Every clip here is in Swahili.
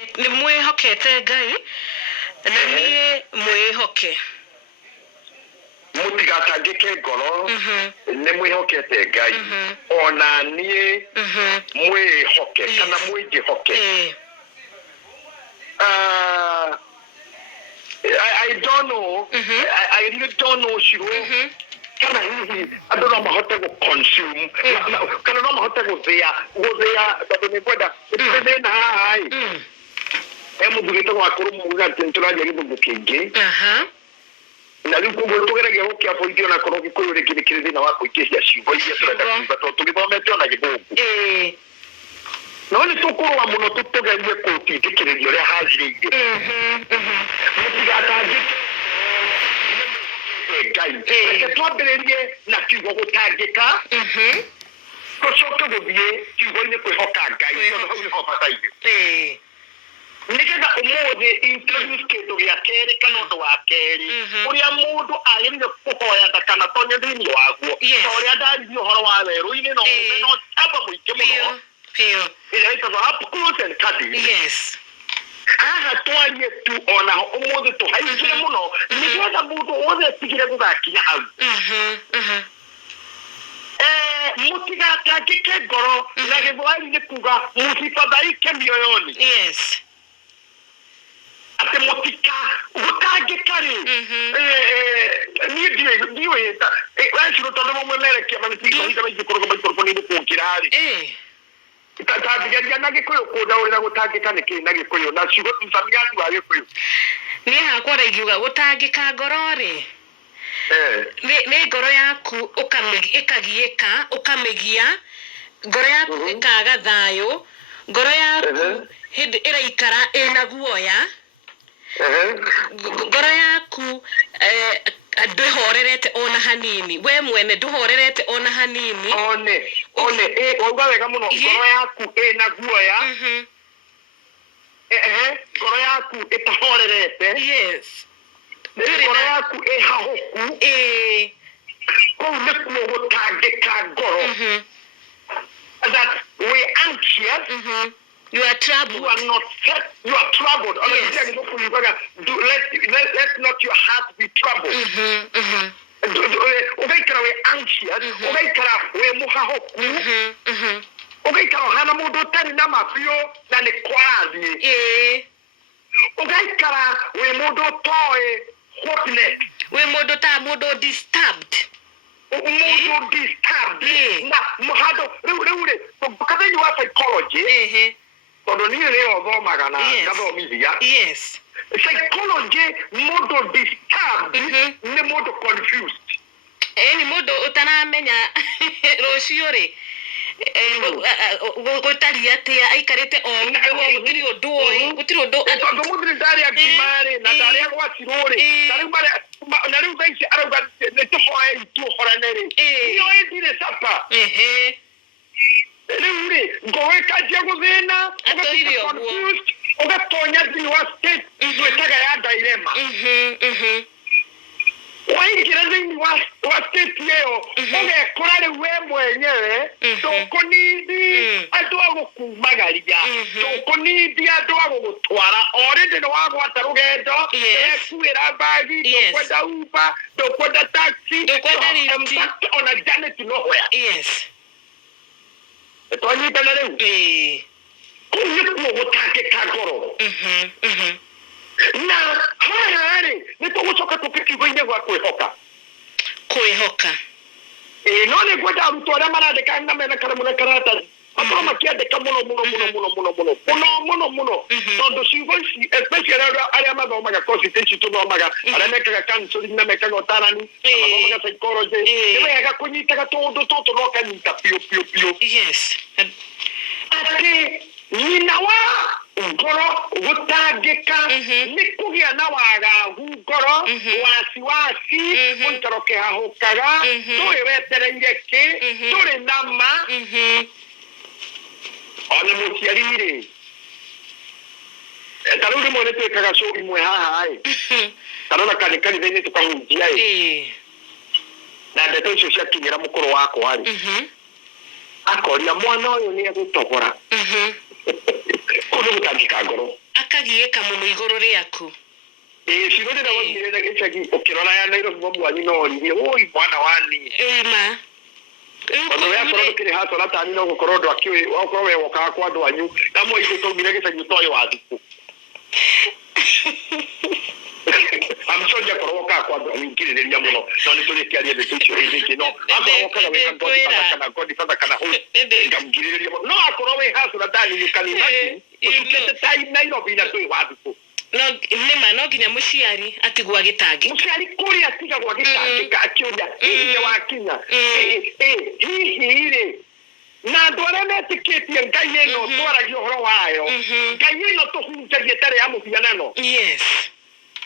nĩ mwĩhokete Ngai na niĩ mwĩhoke mutigatangĩke ngoro nĩ mwĩhokete Ngai ona niĩ mwĩhoke kana mwĩhoke I don't know I really don't know Shiro kana hihi andũ no mahote consume kana no mahote gũthĩa tondũ nĩ kwenda thĩna haha mũthurĩte gwakũrũ muga atĩ tũraria gĩthũngũ kĩingĩ na rĩu koguo tũgeragia gũkĩabũithio na korwo gĩkũyũ rĩngĩ nĩ kĩrĩ thĩna wa kũingĩcia ciugo iria tũrenda kuuga tondũ tũgĩthomete ona gĩthũngũ no nĩ tũkũrũa mũno tũgerie kũtindĩkĩrĩria ũrĩa hagĩrĩire mũtigatangĩke Ngai reke twambĩrĩrie na kiugo gũtangĩka tũcoke gũthiĩ kiugo-inĩ kwĩhoka Ngai tondũ hau nĩho bataire nĩgetha ũmũthĩ introduce kĩndũ gĩa kerĩ kana ũndũ wa kerĩ ũrĩa mũndũ agĩrĩire kũhoya kana tonye thĩinĩ waguo ta ũrĩa ndaririe ũhoro wa werũ-inĩ no ũcamba mũingĩ mũno ĩrĩa ĩtagwo up close and cuddle haha twarie tu ona ũmũthĩ tũhaingĩre mũno nĩgetha mũndũ wothe atigire gũgakinya hau mũtigatangĩke ngoro na gĩthweri nĩ kuga mũsifadhaike mioyoni atĩ gũtangĩka rĩ niĩ ndiũĩ wecirũ tondũ mũmwemerekia mahinda maingĩ kũrũga maikorobonĩ-inĩ kũngĩra rĩ tandigeria na gĩkũyũ kũndaũrĩra gũtangĩka nĩ kĩĩ na gĩkũyũ na ciugo msamiati wa gĩkũyũ niĩ hakwa rĩngiuga gũtangĩka ngoro rĩ nĩ ngoro yaku ĩkagiĩka ũkamĩgia ngoro yaku ĩkaga thayũ ngoro yaku hĩndĩ ĩraikara ĩna guoya ngoro yaku ndũhorerete ona hanini we mwene ndũhorerete ona hanini wauga wega mũno ngoro yaku ĩna guoya ngoro yaku ĩtahorerete ngoro yaku ĩhahũku kũu nĩkuo gũtangĩka ngoro that we anxious you are troubled. You are not set. You are troubled. Yes. Let not your heart be troubled. Ugaikara we anxious. Ugaikara we muhahoku. Ugaikara hana mundu tari na mafio na ni kwazi. Ugaikara we mundu toe hopeless. We mundu ta mundu disturbed. Mundu disturbed. Na muhado. Reure. Because you are psychology. Tondũ niĩ nĩyo thomaga na ngathomithia psychology mũndũ disturbed nĩ mũndũ confused nĩ mũndũ ũtaramenya rũciũ rĩ gũtariĩ atĩa aikarĩte gũtirĩ ũndũ tondũ mũthiri ndarĩa ngima rĩ na ndarĩa gwacirũ rĩ na rĩu thaa ici arauga nĩ tũhoe itũhorane rĩ nĩo ĩndirĩ capa rĩu rĩ ngoro ĩkanjia gũthĩna ũgatonya thĩinĩ wa state twĩtaga ya dilema waingĩra thĩinĩ wa state ĩyo ũgekora rĩu we mwenyewe ndũkũnindi andũ a gũkumagaria ndũkũnindi andũ a gũgũtwara already nĩ wagwata rũgendo ndekuĩra mbagi ndũkwenda uber ndũkwenda taxi ona Janet nowhere twanyitana rĩu kũu nĩkuo gũtangĩka ngoro na haha rĩ nĩ tũgũcoka tũke kiugo-inĩ gwa kwĩhoka no nĩ ngwenda arutwo arĩa marandĩka na mena karamu na karatathi makorwo makĩandĩka mũno tondũ ciugo ici especially arĩa mathomaga courses ici tũthomaga arĩa mekaga counseling na mekaga ũtarani na mathomaga psychology nĩ wega kũnyitaga tũũndũ tũtũ no kanyita piũ atĩ nyina wa ngoro gũtangĩka nĩ kũgĩa na wagagu ngoro wasiwasi mũikaro kĩhahũkaga tũrĩ wetereire kĩ tũrĩ na ma ona mũciari rĩ ta rĩu rĩmwe nĩ twĩkaga show imwe haha tarona kanitha-inĩ tũkahunjia na ndeto icio ciakinyĩra mũkũrũ wakwa rĩ akoria mwana ũyũ nĩ egũtogora no gutangika ngoro akagieka muno iguru riaku ciro nä ndawonire na gä cagi å kä rora ya Nairobi mwanyu nonire oi mwana wani ma ondå ya korwo ndå kä rä hacona tani no gå korwo ndå akä wakorwo we wokaga kwa andå anyu amwe itå tåmire gä cagi toä wa thukå amcoria korwo wokaga kwa andå anyu ngä rä rä ria må no no nä tå rä kä aria thä icio hä ndä ä ngä no akorwo wokaga wä kana godfather kana ngirä rä ria no akorwo wä hacona tani you can imagine å cukete tai Nairobi na tåä wa thukå no nima no nginya muciari atigwa gitangi muciari kuri atigagwa gitangika akiuria hihi wakinya hihi rĩ na andũ arĩa metĩkĩtie ngai ĩno twaragia ũhoro wayo ngai ĩno tũhunjagia ĩtarĩ ya mũhianano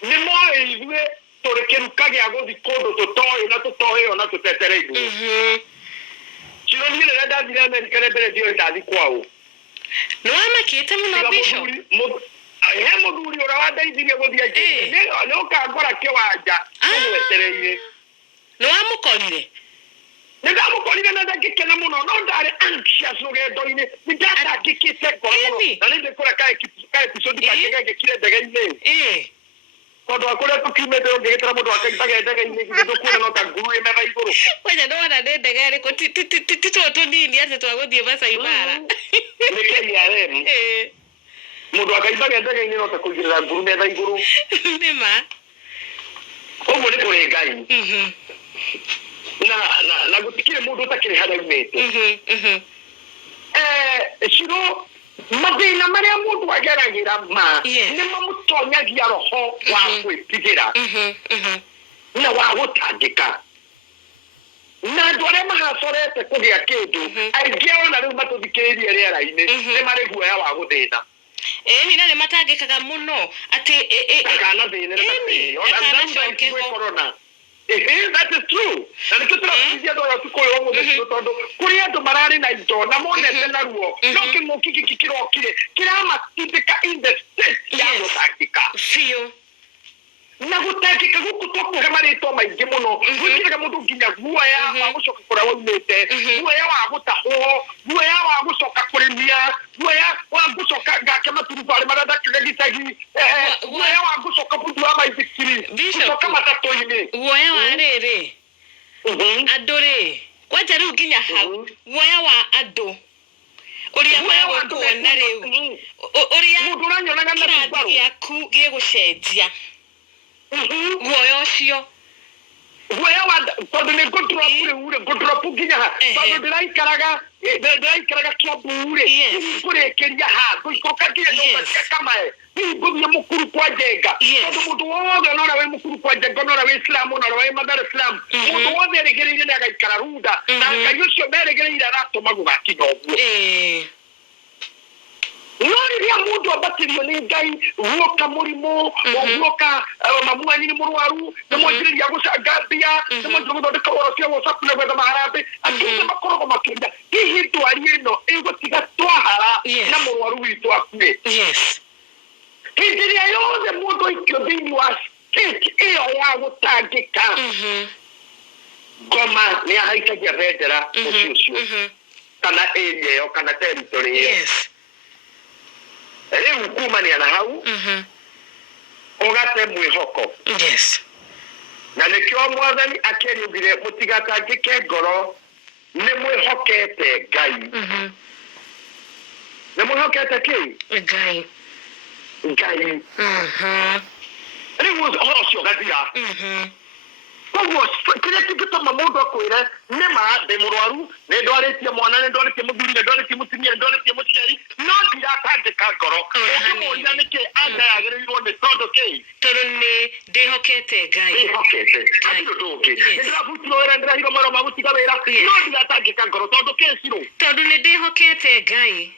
nĩ moĩ ithuĩ tũrĩ kĩruka gĩa gũthiĩ kũndũ tũtoĩ na tũtoĩ ona tũtetereirwo ciro niĩ rĩrĩa ndathire Amerika rĩa mbere ndioĩ ndathi kwao nĩwamakĩte mũno Bishop he muthuri ũrĩa wandeithirie gũthiĩ nĩ ũkangora kĩwanja ũgwetereire nĩwamũkorire nĩ ndamũkorire na ndangĩkena mũno no ndarĩ anxious rũgendo-inĩ nĩ ndatangĩkĩte ngoro mũno na nĩ ndĩkũra ka episode kangĩ gangĩkire ndege-inĩ tondũ wa kũrĩa tũkiumĩte ũngĩgĩtĩra mũndũ akaimbaga ndege-inĩ githĩ tũkuona no ta nguru ĩmetha igũrũ wenya ndona nĩ ndege ĩrĩkũ ti tũnini atĩ twagũthiĩ Masai Mara nĩ KLM mundu akaimbaga ndege-inĩ no ta kũigĩrĩra nguru metha igũrũ nĩma ũguo nĩ kũrĩ Ngai na gũtikĩrĩ mũndũ ũtakĩrĩ harĩa umĩte ciro mathĩna marĩa mũndũ ageragĩra nĩ mamũtonyagia roho wa gwĩtigĩra na wa gũtangĩka na andũ arĩa mahacorete kũgĩa kĩndũ aingĩ ona rĩu matũthikĩrĩrie rĩera-inĩ nĩ marĩ guoya wa gũthĩna ni nani matangĩkaga mũno atĩ kana thĩna ona corona that is true na nĩ tũtũrathithia andũ arĩa tũkũrĩo mũthĩ tondũ kũrĩ andũ mararĩ na indo na monete na ruo no kĩng'ũki gĩkĩ kĩrokire kĩramatindĩka in the state ya gũtangĩka biũ na gũtangĩka gũkũ tũkũhe marĩtwa maingĩ mũno gwĩkĩraga mũndũ nginya guoya wa gũcoka kũrĩa waumĩte guoya wa gũtahwo guoya wa gũcoka kũrĩmia guoya wa gũcoka ngake maturubarĩ marĩa ndakaga gĩcagi guoya wa gũcoka bundi wa maithikiri gũcoka matatũ-inĩ guoya wa rĩrĩ andũ rĩ kwanja rĩu nginya hau guoya wa andũ ũrĩa megũkuona rĩu ũrĩa kĩrathi gĩaku gĩgũcenjia guoya ũcio guoya wa tondũ nĩ ngũdropu nginya tondũ ndĩraikaraga Kiambu-rĩ ngũrĩkĩria ha ngũikũrũka nginya nyũmba cia Kamae hihi ngũthiĩ mũkuru kwa Njenga tondũ mũndũ wothe ona ũrĩa wĩ mũkuru kwa Njenga ona ũrĩa wĩ Islamu ona ũrĩa wĩ Mathare Islam mũndũ wothe erĩgĩrĩire nĩ agaikara Runda na Ngai ũcio merĩgĩrĩire aratũma gũgakinya ũguo no rĩrĩa mũndũ ambatĩrio nĩ Ngai guoka mũrimũ guoka mamu wanyu nĩ mũrwaru nĩ mwanjĩrĩria gũcanga mbia nĩ mwanjĩrĩria gũthondeka ũhoro cia WhatsApp na gwetha maharambĩ angĩ makoragwo makĩria hihi ndwari ĩno ĩgũtiga twahara na mũrwaru witũ akuĩ hĩndĩ ĩrĩa yothe mũndũ aikio thĩinĩ wa state ĩyo ya gũtangĩka ngoma nĩ ahaikagia bendera mũciĩ ũcio kana area ĩyo kana territory ĩyo rĩu kumania na hau ũgate mwĩhoko na nĩkĩo Mwathani akĩriugire mũtigatangĩke ngoro nĩ mwĩhokete Ngai nĩ mwĩhokete kĩ Ngai rĩu ũhoro ũcio ũgathira koguo kĩrĩa kĩngĩtũma mũndũ akwĩre nĩma ndĩ mũrwaru nĩ ndwarĩtie mwana nĩ ndwarĩtie mũthuri nĩ ndwarĩtie mũtumia nĩ ndwarĩtie mũciari no ndiratangĩka ngoro ũkĩmũria nĩkĩ anga yagĩrĩirwo nĩ tondũ kĩ tondũ nĩ ndĩhokete Ngai ndĩhokete hatirĩ ũndũ ũngĩ nĩ ndĩrabutirwo wĩra nĩ ndĩrahirwo marũa ma gũtiga wĩra no ndiratangĩka ngoro tondũ kĩ cirũ tondũ nĩ ndĩhokete Ngai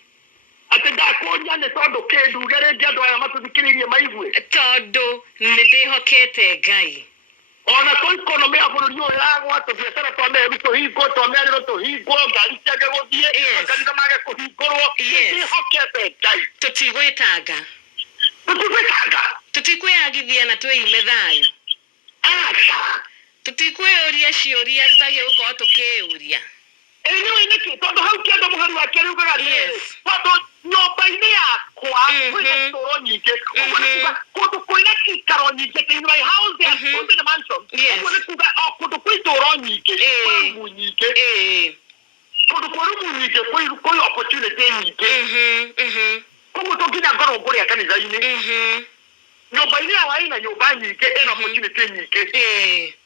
atĩ ndakuonia nĩ tondũ kĩ nduge rĩngĩ andũ aya matũthikĩrĩirie maigue tondũ nĩ ndĩhokete Ngai ona ko ikonomi ya bũrũri ũyũ ĩragwa tũbiacara twa meru tũhingwo twa mĩarĩro tũhingwo ngari ciage gũthiĩ makanitha mage kũhingũrwo nĩtwĩhokete Ngai tũtigwĩtanga tũtikwĩyagithia na twĩime thayũ aca tũtikwĩyũria ciũria tũtagiĩ gũkorwo tũkĩyũria Anyway, niki todo hau kendo muhari wa kero ugaga. Yes. Todo nyumba-inĩ yakwa kwĩna itũũro nyingĩ. Ũguo nĩ kuga kũndũ kwĩna cikaro nyingĩ. In my house there are so many mansions. Ũguo nĩ kuga kũndũ kwĩ itũũro nyingĩ, kwĩ rumu nyingĩ. Kũndũ kwĩ rumu nyingĩ kwĩ opportunity nyingĩ. Koguo to nginya ngorwo kũrĩa kanitha-inĩ. Nyumba-inĩ yawa ĩna nyũmba nyingĩ, ĩna opportunity nyingĩ.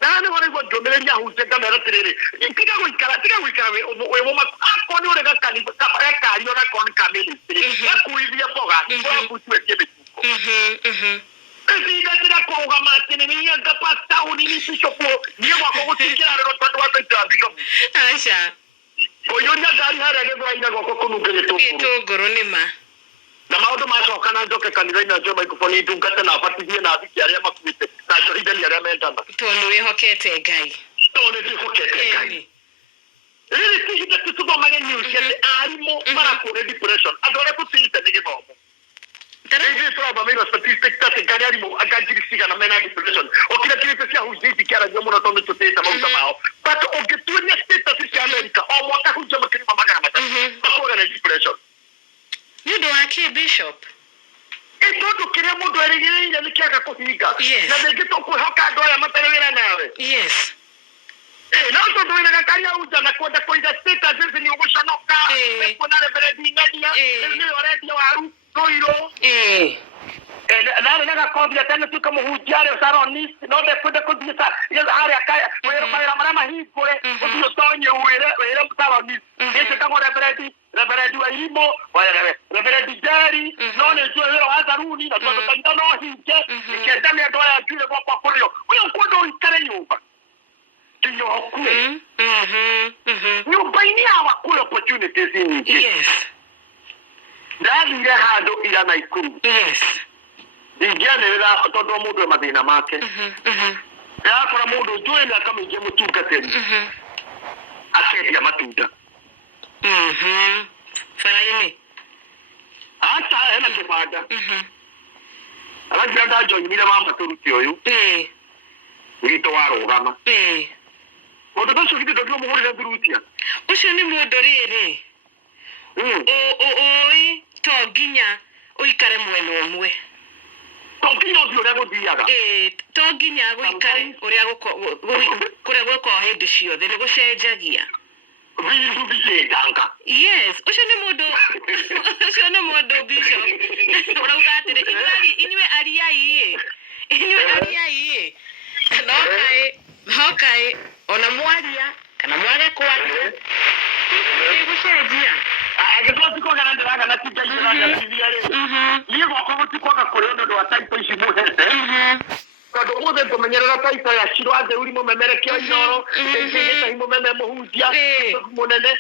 Na nĩ wĩrĩgwo ndũmĩrĩria hunjia ngamera atĩrĩrĩ, tiga gũikara wĩ mũmaku. Akorwo nĩ ũrĩ gakari ona akorwo nĩ ka ministry, gakuithie mboga, ũgũtuĩtie mĩtugo. Ĩthigatĩra kũrũgama atĩ nĩ niĩ anga pastor ni bishop niĩ gwakwa gũtingĩra rĩrwo tondũ wa kaita bishop. Aca. Kũiyũria ngari harĩa gĩthũra-inĩ gwakwa kũnunga gĩtũngũrũ nĩma. Na maũndũ macoka na njoke kanitha-inĩ njoe microphone ndungate na abatithie na athiki arĩa makuĩte na njohithania arĩa mendana. Tondũ wĩhokete Ngai. Tondũ nĩndĩhokete Ngai. Rĩrĩ ti hĩndĩ tũthomage news atĩ arimũ marakũra depression. Andũ arĩa tũtigĩte nĩ gĩthomo. Rĩngĩ tũrathomeirwo statistics atĩ ngari arimũ ngiri cigana mena depression. Okira kĩrĩte cia hunjia itikĩaragio mũno tondũ tũtĩte mauta mao. But ũngĩtuĩria status cia America o mwaka hunjia makĩria ma magana matatũ makuaga na depression. Nĩ ũndũ wa kĩ bishop? Ĩtondũ kĩrĩa mũndũ erĩgĩrĩire nĩ kĩaga kũhinga. Na rĩngĩ tũkwĩhoka andũ aya matarĩ wĩra nawe. Yes. No tondũ wĩna gakari hau nja na kwenda kũiga status ici nĩ ũgũconoka. Nĩkuona reverendi Ngadia, nĩwe ũrendia waru Rũirũ. Narĩ na gakothi atĩ nĩtuĩke mũhunjia arĩ Saronist, no ndekwenda kũthiĩ harĩa mawĩra marĩa mahingũre, ũthiĩ ũtonye wĩre Saronist. Nĩnjĩkagwo reverendi Wairimu, reverendi Njeri, no nĩnjũĩ wĩra wa Zaruni, na tondũ kanitha no hinge, ikĩenda nĩ andũ aya njuire gwakwa kũrĩo. Ũyũ kũndũ ũikare nyũmba. Nginya ũkue. Nyũmba-inĩ yawa kwĩ opportunities nyingĩ. Yes. Ndathire handũ ira Naikuru. Yes. Ingĩanĩrĩra tondũ mũndũ mathĩna make. Ndĩrakora mũndũ njũĩ mĩaka mĩingĩ mũtungatĩri. Akendia matunda. Bara-inĩ. Aca hena kĩbanda. Aragira ndanjoinire mama tũruti ũyũ. Witũ warũgama. Mũndũ ũcio githĩ ndũngĩmũhũrĩra thurutia. Ũcio nĩ mũndũ rĩrĩ. Ũĩ to nginya ũikare mwena ũmwe. To nginya ũthiĩ ũrĩa gũthiaga. To nginya gũikare kũrĩa gwĩkwo hĩndĩ ciothe nĩ gũcenjagia. Vindu vigĩndanga. Yes, ũcio nĩ mũndũ bishop. Ũrauga atĩrĩ inyuĩ ariai. No kaĩ ona mwaria kana mwage kwaria. Gũcenjia. Angĩkorwo tikwaga ndĩraga na tinga itheraga rĩ. Niĩ gwakwa gũtikwaga kũrĩ ũndũ wa taito ici mũhete. Tondũ ũmũthĩ ngũmenyerera taito ya Shiro Atheuri mũmemerekia Inooro, Tahi mũmeme mũhunjia, mũnene.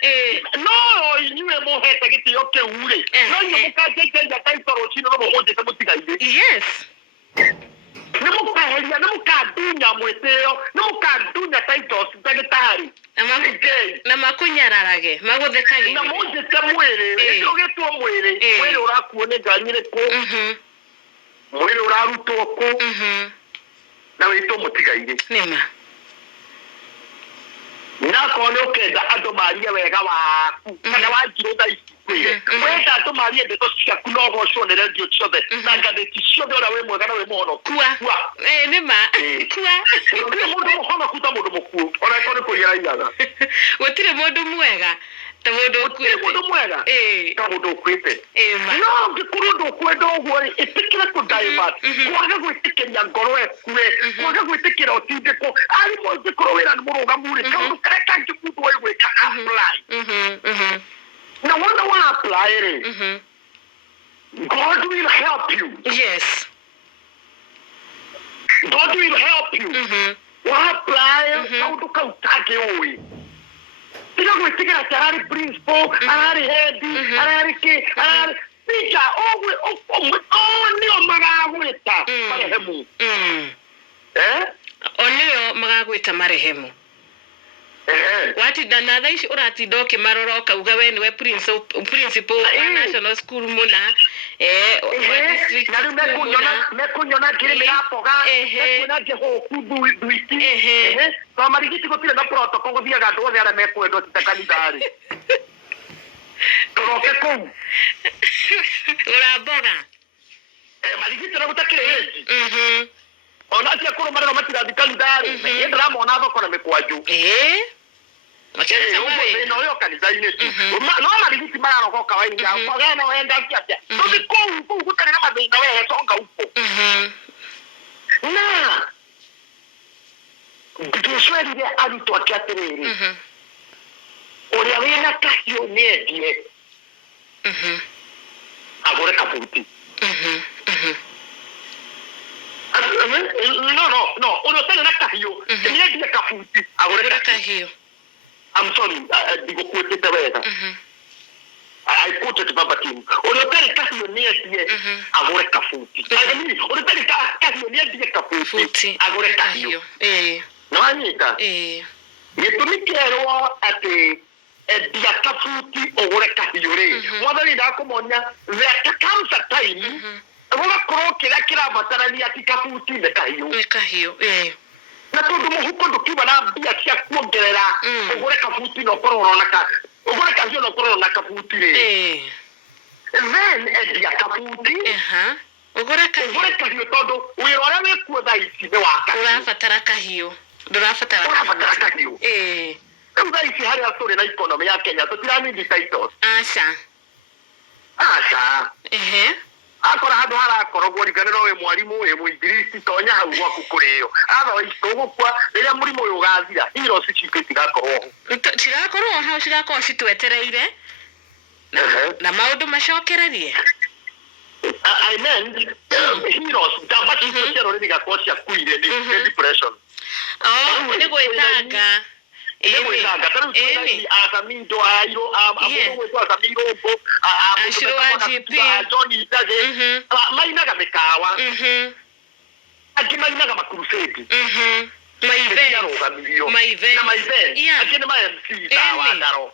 No inyuĩ mũhete gĩtĩo kĩu rĩ. No inyuĩ mũkanjĩnjĩria taito rũciinĩ no mũmũnjĩte mũtigaire. Yes. Nĩ mũkaheria, nĩ mũkandunya mwĩtĩo, nĩ mũkandunya taito ndagĩtarĩ. Na makũnyararage, magũthekagĩrĩre. Na mũnjĩte mwĩrĩ, ũgĩtwo mwĩrĩ ũrakuo nĩ Ngai rĩkũ. Mwĩrĩ ũrarutwo kũ. Na wĩtwo mũtigaire. Nĩma. Nakorwo nĩ ũkenda andũ marie wega waku kana wanjirũ thaa ici kwĩre. Wenda andũ marie ndeto ciaku no ũgocwo nĩ redio ciothe na ngathĩti ciothe ũrĩa wĩ mwega na wĩ mũhonoku. Kua. Nĩma. Kua. Gũtirĩ mũndũ mũhonoku ta mũndũ mũkuũ ona ĩkorwo nĩ kũria raigaga. Gũtirĩ mũndũ mwega ta mũndũ ũkuĩte. Gũtirĩ mũndũ mwega ta mũndũ ũkuĩte. No ngĩkorwo ndũkwenda ũguo rĩ ĩtĩkĩra kũ-divert. Kwaga gwĩtĩkĩria ngoro ekue. Kwaga gwĩtĩkĩra ũtindĩkwo. Arimũ angĩkorwo wĩra nĩ mũrũgamu rĩ kaũndũ karĩa kangĩ mũndũ oĩ gwĩka apply. Na wona wa apply rĩ God will help you. Yes. God will help you. Wa apply kaũndũ kau kangĩ ũĩ. Tiga gwĩtĩkĩra atĩ ararĩ principal, ararĩ head, ararĩ kĩ, ararĩ teacher, nĩo magagwĩta marehemu. O nĩo magagwĩta marehemu. watinda na thaa ici uratinda ukimarora ukauga we niwe principal wa national school muna na riu mekunyona ngiri mirapoga mekuona njehoku nduiti no marigiti gutire na protocol guthiaga andu othe aria mekwendwo ti ta kanithari turoke kuu uramboga marigiti na gutakire heji ona cia kurumarira matirathi kanithari ni ndiramona thoko na mikwanju no yo kanitha-inĩ no marigiti mararogoka wainga kogena wenda atia tuthi kuu gutari na mathina wehe tonga upo na ndicwerire arutwo ake atiriri uria wina kahiũ nĩ endie agũre kabuti no uria ũtarĩ na kahiũ nĩ endie kabuti agũre kahiũ. I'm sorry, ndigukwĩtĩte wega. I quoted verbatim. Uria ũtarĩ kahiũ nĩ endie agũre kabuti. Uria ũtarĩ kahiũ nĩ endie kabuti agũre kahiũ. Nĩ wanyita? Gĩtũmi kĩerwo atĩ endia kabuti ũgũre kahiũ rĩ. Mwathani ndakũmonia there comes a time gũgakorwo kĩrĩa kĩrabatarania ti kabuti nĩ kahiũ. Nĩ kahiũ, na tondu muhuko ndukiuma na mbia cia kuongerera ugure kabuti no korwo na ugure kahiũ no korwo na kabuti rĩ. Then endia kabuti ugure kahiũ tondu wĩra ũrĩa wĩkuo thaa ici nĩ wa kahiũ. Ũrabatara kahiũ, ndũrabatara kahiũ. Rĩu thaa ici harĩa tũrĩ na economy ya Kenya tũtiramindi titles. Aca akora handu harakorogwo riganĩrwo wĩ mwarimũ wĩ mũingirici tonya hau gwaku kũrĩo otherwise tũgũkua rĩrĩa mũrimũ ũyũ ũgathira heroes citũ itigakorwo ho cigakorwo hau cigakorwo citwetereire na maũndũ macokererie. I meant heroes njamba citũ cia rũrĩrĩ igakorwo ciakuire nĩ depression. Nĩ gwĩtanga Asamindo Airo Asamiro Johnny Dage mainaga mikawa angĩ mainaga makurusedi maiveni angĩ nĩ ma-MC ta Wandaro.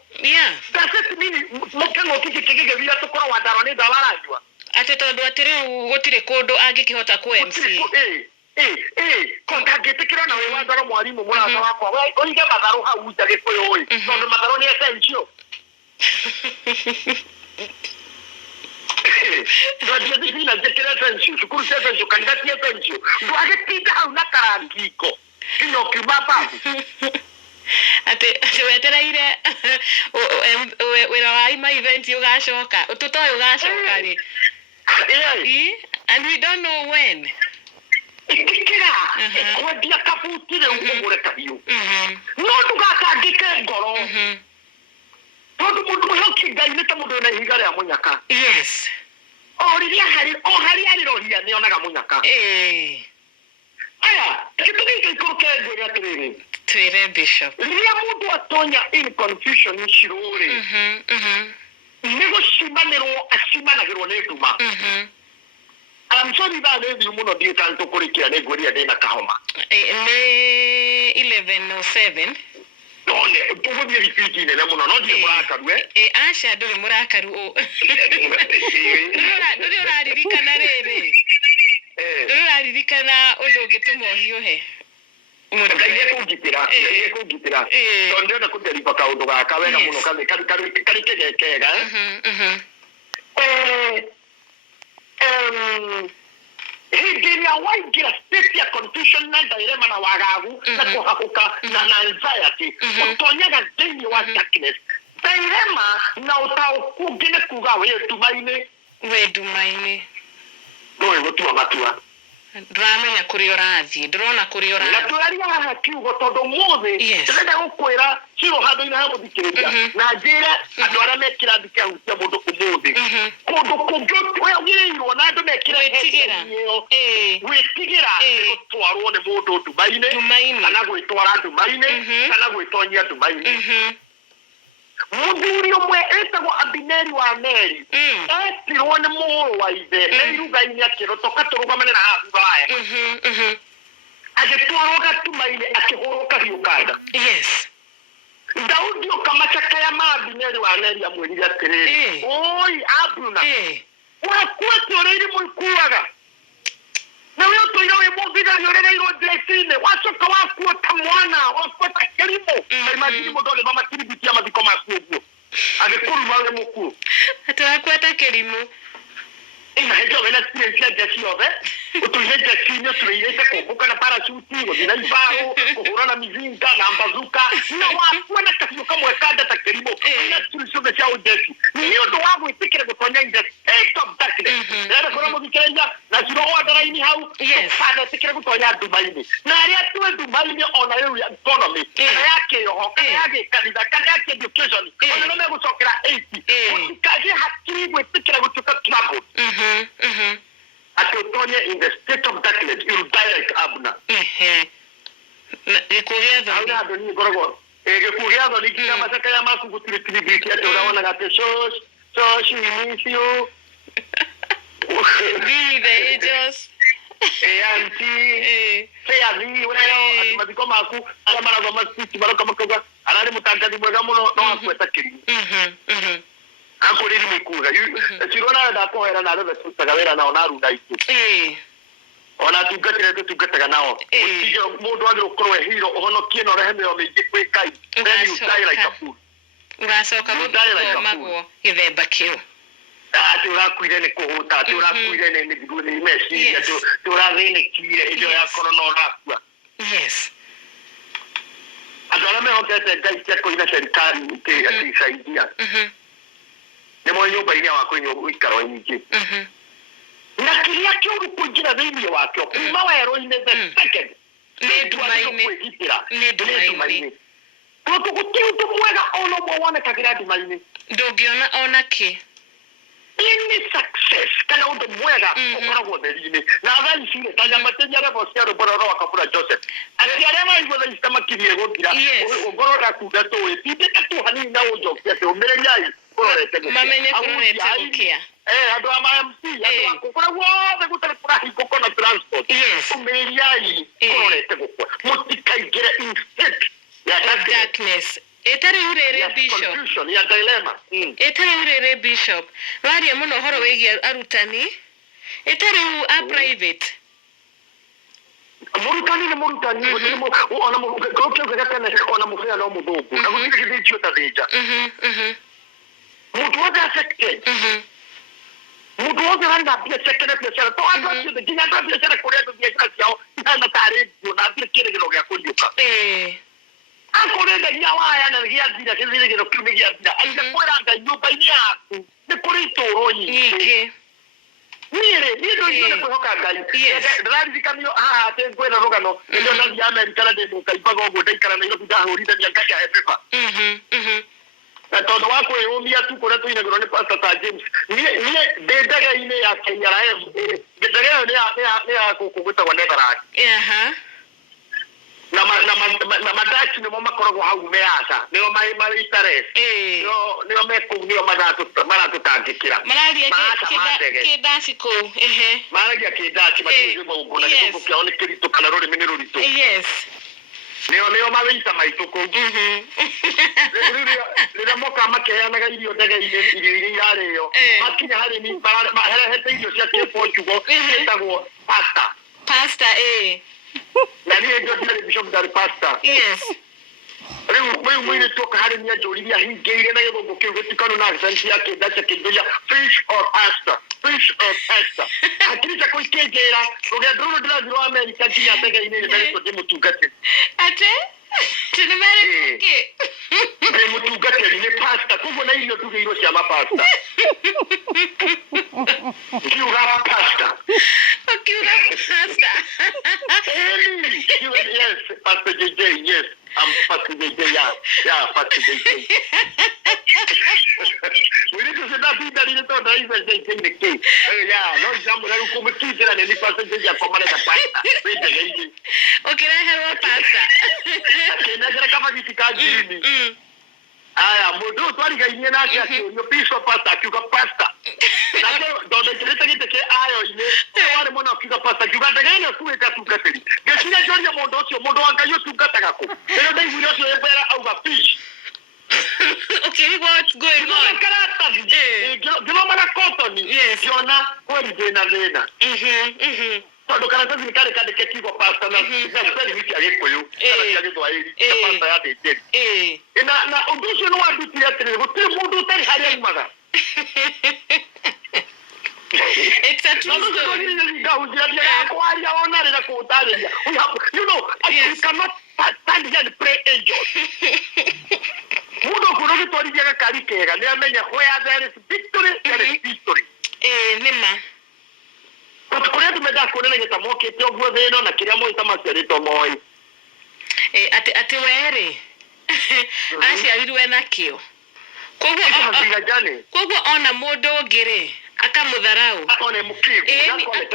Does it mean mũkeng'ũki gĩkĩgĩgĩthira tũkorwo Wandaro nĩ ndawa aranyua atĩ tondũ atĩ rĩu gũtirĩ kũndũ angĩkĩhota ku-MC kongangĩtĩkĩra na wĩ Wandaro mwarimũ mũrata wakwa ũige matharũ hau nja Gĩkũyũ tondũ matharũ nĩ essential. Ndio thina njĩkĩre essential cukuru cia essential kanitha cia essential ndwagĩtinda hau na karangiko nginya ũkiuma babu atĩ wetereire wĩra wa ima event ũgacoka tũtoĩ ũgacoka rĩ. And we don't know when. Ikikira kwendia kabuti rĩu ũgũre kahiũ no ndũgakangĩke ngoro tondũ mũndũ mũhoki Ngai nĩ ta mũndũ wĩna ihiga rĩa mũnyaka. O harĩa arĩroria nĩ onaga mũnyaka. Aya gĩtũmi gĩkũrũ kĩngĩrĩ atĩrĩrĩ twĩre Bishop rĩrĩa mũndũ atonya in confusion icirũ-rĩ nĩ gũcimanĩrwo acimanagĩrwo nĩ nduma. I'm sorry that is you muno ndiye tanto kurikia ne gweria ndina kahoma. Nĩ 11:07. No ne tũgũthiĩ repeat ne muno no ndiye mũrakaru aca ndũrĩ mũrakaru ndũrĩ ũraririkana rĩrĩ ndũrĩ ũraririkana ũndũ ũngĩtũma ũhiũhe Ngai kũngitĩra tondũ ndĩrenda kũnderiba kaũndũ gaka wega mũno karĩ kegekega hĩndĩ ĩrĩa waingĩra state ya confusion na dilema na wagagu na kũhahũka na anxiety ũtonyaga thĩinĩ wa darkness dilema na ũtaũku ũngĩ nĩ kuga wĩ nduma-inĩ ndũĩ gũtua matua ndũramenya kũrĩa ũrathiĩ ndũrona kũrĩa ũrathiĩ na tũraria haha kiugo tondũ ũmũthĩ ndĩrenda gũkwĩra Ciro handũ-inĩ ha gũthikĩrĩria na njĩre andũ arĩa me kĩrathi kĩa hutia mũndũ ũmũthĩ kũndũ kũngĩ kwagĩrĩirwo na andũ mekĩre ĩyo gwĩtigĩra nĩ gũtwarwo nĩ mũndũ nduma-inĩ kana gwĩtwara nduma-inĩ kana gwĩtonyia nduma-inĩ. Mũthuri ũmwe etagwo Abineri wa Neri etirwo nĩ mũrũ wa ithe na iruga-inĩ akĩrotoka tũrũgamane na haha thutha wake agĩtwarwo gatuma-inĩ akĩhũrwo kahiũ kanda. Daudi okamachaka ya mabineri waneria mwiri atiriri oi Abuna wakuwa uri muikuaga na wewe toyo emoviga yorera iro dressine wachoka wakuwa tamwana wakuwa takelimo imagine modole mama kiribitia maziko makuo agekuru wale muku atakuwa takelimo ina hejo vena experience ya ove utuye jasino tuliileta kuvuka na parachute ngina ibao kuhura mizinga na mbazuka na wakuwa na kasi kama wakada takelimo ina tulishoga cha ujesi niyo ndo wangu itikire kutonya in the state of darkness ndio kuna mukirenya na siro order ini hau sana itikire kutonya Dubai na aria tuwe Dubai ona yo economy na yake yo kana yake kanisa kana yake education ona no megusokera 80 utikaje hakiri itikire kutoka trouble Atotonya in the state of darkness, you'll die like Abner. Ahora doni gorogo. Kugiado ni kina masaka ya maku kutiribiti ate unaona ngate shosh inicio. Be the angels. Anti. Sea vi wewe atumadiko maku ala marago masiti baraka makaga. Arari mutangadi mwega muno no akweta kiri. Akoriri mikuga sirona ndako era na rebe tutagawera nao narunda itu ona tugatega nao utijo mundu agiro korwe hiro ohono kieno reheme o meje kwekai then you die like a fool urasoka magwo githemba kiu turakuire ni kuhuta turakuire ni biguni meshi turathine kire ijo ya corona rakua yes adala me hokete ngai kwa ina serikali ikisaidia ni mwenye ubaini wako nyo ikaro nyingi na kilia kiuru kujira dhini wake kuma wero ine the second ni dumaini Kuko kutinto mwega ono mwana kagira dumaini ndogiona ona ki any success kana undo mwega okora gotherine na thani cire tanya matenya rebo ciaro bororo akabura Joseph ati arema igo the istama kirie gogira ogorora kugato we tite tu hani na ujo kete umerenya mamenye kurete gukia ando ama MC ando kokora wothe gutare kurahi kokona transport umeriai kurete gukwa mutikaigire instead ya darkness etare urere bishop confusion ya dilemma etare urere bishop bari muno horo wegi arutani etare a private Murutani ona mo kokyo gakana ona mo fera no mudogo akukiri kidicho tadeja mutu wote affected mutu wote handa pia biashara to ando the kinga ndo biashara kule ndo biashara yao na tare na pia kile kile ya kuliuka akore da nyawa ya na gia dira kile kile kimi gia dira anga kwera anga nyumba ni yaku ni kuri toronyi mire nido ile kuhoka gai ndari zikamio te kwena rogano ndio na ya America na demo kaipago go dai kana ndio kujahurida ni anga ya epepa na todo wako eumia tu kora tu inagro ne Pastor James ni dedaga ine ya Kenya la dedaga ne ya kukuta kwa nebara na madachi ni mama kora kwa hau measa ni mama interest ni mama ku ni mara tutandikira malaria kidasiko malaria kidachi matizo mbona ni kwa ole kirito kana rori minero rito Leo mawita maituko. Leo moka makeanaga irio ndege irio yareyo. Makinya hari ni bara hete irio cia Portugal etagwo pasta. Pasta Na ni ndio ndio bishop dari pasta. Yes. Leo mwili toka hari ni ajoriria hingeire na yebo gukirwo tikano na accent yake dacha kidoya fish or pasta. Akiri cha kuikegera roga nduru ndiro America kinya ndege ine ndege to demutugate. Ate tunemere ke demutugate ni pasta kuko na ile tu ile cia mapasta. Kiura pasta. Yes, Pastor JJ, yes. I'm Pastor JJ, yeah, Pastor JJ. We need to say that thing that you don't know is the case. Yeah, no example, I will come to you and any Pastor JJ come on the pasta. Okay, I have a pasta. Okay, na jera kama kitikajini. Aya, mudu twali gainie na kia yo piso pasta, kiuka pasta. Nake donde kirete giteke ayo ine. Wale mwana kiuka pasta, kiuka dagana kuwe katukateli. Gesinya joria mudu ocio mudu wanga yo tukatagako. Pero dai video ocio ebera au ga fish. okay, what's going on? Gilomana cotton. Yes. Jona, what is Zena? Tondå karatathi nä karä kandä kiugo pasta na gä gä kå yå gä thwaä pasta ya thä njeri na å ndå å cio nä wandutire atä rä gå tirä må ndå å tarä harä aumaga ngahunjiragia ona rä ra kå tarä ria you cannot stand here and pray angels må ndå kå rå gä twarithia gakari kega nä amenya where there is victory there is victory nä ma kuria tumenda kuonana gitamokite oguo thino na kiria moita maciarito moi ati weri aciarirwe na kio koguo ona mundu ngiri akamutharau akone mukigu akone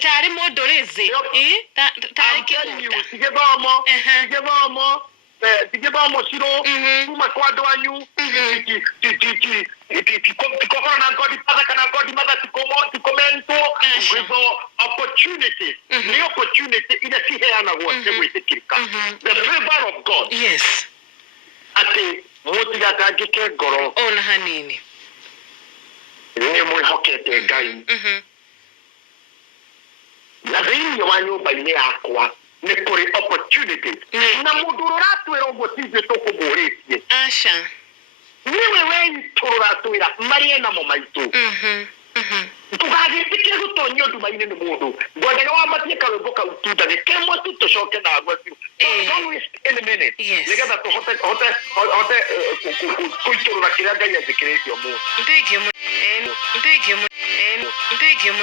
tari mundu rizi tari tigithomo ciro kuma kwa andu anyu tikokora na ngodi patha kana ngodi matha tikomentwo with opportunity the opportunity iria ciheanagwo cia gwĩtĩkĩrĩka the favor of God yes ati mũtigatangĩke ngoro ona hanini nĩ mwĩhokete Ngai na thĩinĩ wa nyũmba-inĩ yakwa nĩ kũrĩ opportunity na mũndũ ũratwĩra ũguo tithuĩ tũkũmũrĩtie aca niwe witũ ũratwĩra marĩe namo maitũ tũgagĩtĩkĩre gũtonyio nduma-inĩ nĩ mũndũ ngwendaga wambatie karwĩmbo kau tu ndagĩka ĩmwe tu tũcoke na ngwaciu nĩgetha tũhote kũitũrũra kĩrĩa Ngai anjĩkĩrĩte ũmũthĩ thank you